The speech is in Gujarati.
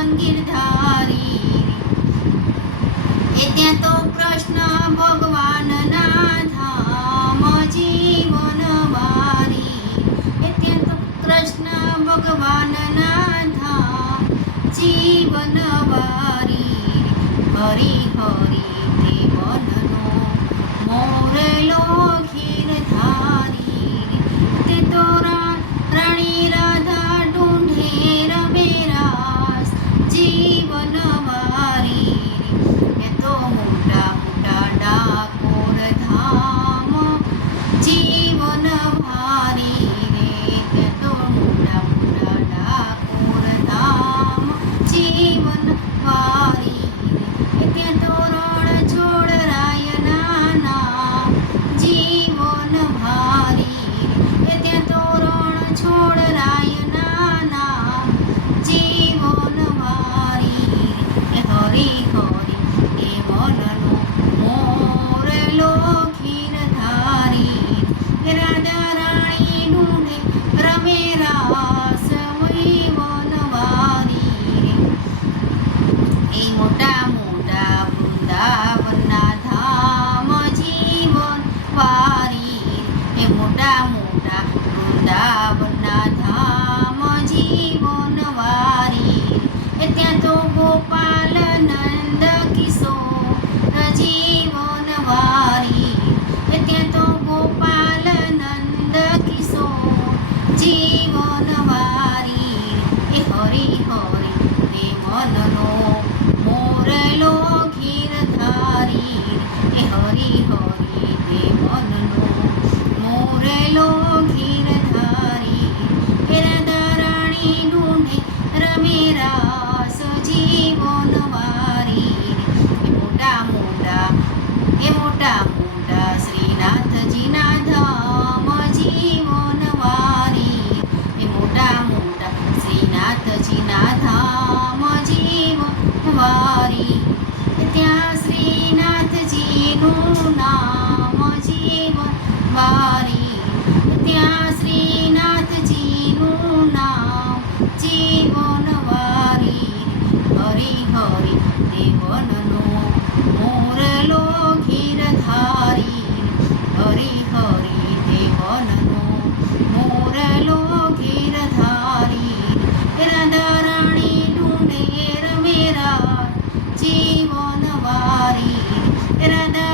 પવન ધારી. એ ત્યાં તો કૃષ્ણ ભગવાનના ધામ જીવન વારી એ ત્યાં તો કૃષ્ણ ભગવાનના ધામ જીવન વારી હરી હરી જીવન વારી એ હરી હરી મનનો નામ જીવન વારી ત્યાં શ્રીનાથજીનું નામ જીવન વારી હરિ દેવનનો મોરલો ઘીરધારી હરિ દેવનનો મોરલો ઘીરધારી રાધારાણી ડુંડેર મેરા જીવન વારી રાધા